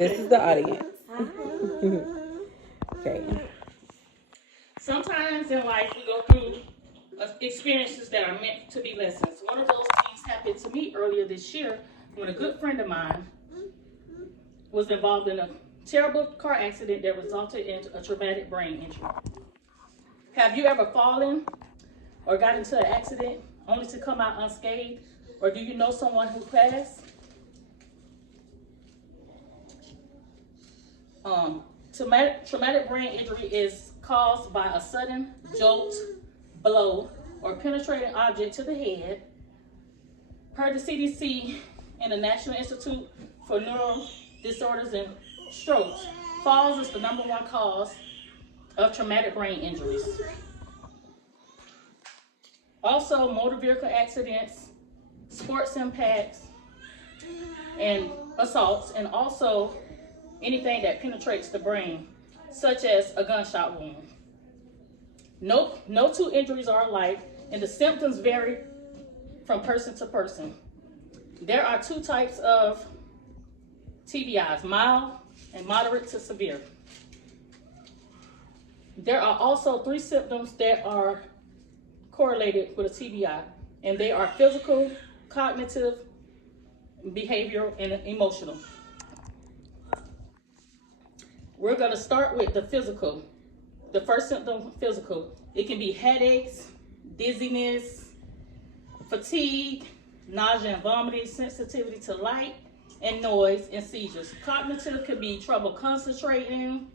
This is the audience. Okay. Sometimes in life we go through experiences that are meant to be lessons. One of those things happened to me earlier this year when a good friend of mine was involved in a terrible car accident that resulted in a traumatic brain injury. Have you ever fallen or got into an accident only to come out unscathed? Or do you know someone who passed? Traumatic brain injury is caused by a sudden jolt, blow, or penetrating object to the head. Per the CDC and the National Institute for Neural Disorders and Strokes, falls is the #1 cause of traumatic brain injuries. Also, motor vehicle accidents, sports impacts, and assaults, and also anything that penetrates the brain, such as a gunshot wound. No two injuries are alike, and the symptoms vary from person to person. There are 2 types of TBIs, mild and moderate to severe. There are also 3 symptoms that are correlated with a TBI, and they are physical, cognitive, behavioral, and emotional. We're going to start with the physical. The first symptom, physical. It can be headaches, dizziness, fatigue, nausea and vomiting, sensitivity to light and noise, and seizures. Cognitive could be trouble concentrating,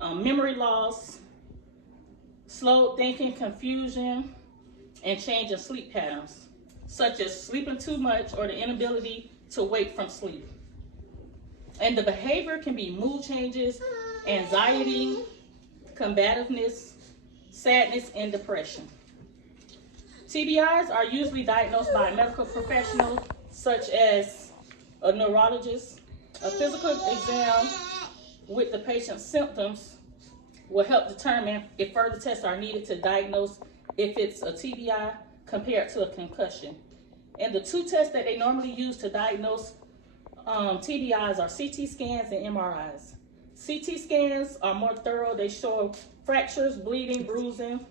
memory loss, slow thinking, confusion, and change in sleep patterns, such as sleeping too much or the inability to wake from sleep. And the behavior can be mood changes, anxiety, combativeness, sadness, and depression. TBIs are usually diagnosed by a medical professional, such as a neurologist. A physical exam with the patient's symptoms will help determine if further tests are needed to diagnose if it's a TBI compared to a concussion. And the 2 tests that they normally use to diagnose TBIs are CT scans and MRIs. CT scans are more thorough. They show fractures, bleeding, bruising,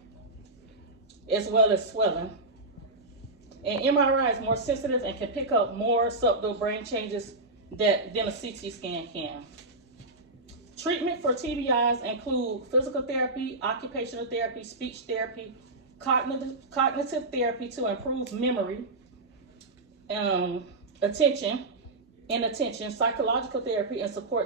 as well as swelling. And MRI is more sensitive and can pick up more subtle brain changes than a CT scan can. Treatment for TBIs include physical therapy, occupational therapy, speech therapy, cognitive therapy to improve memory, attention, psychological therapy, and support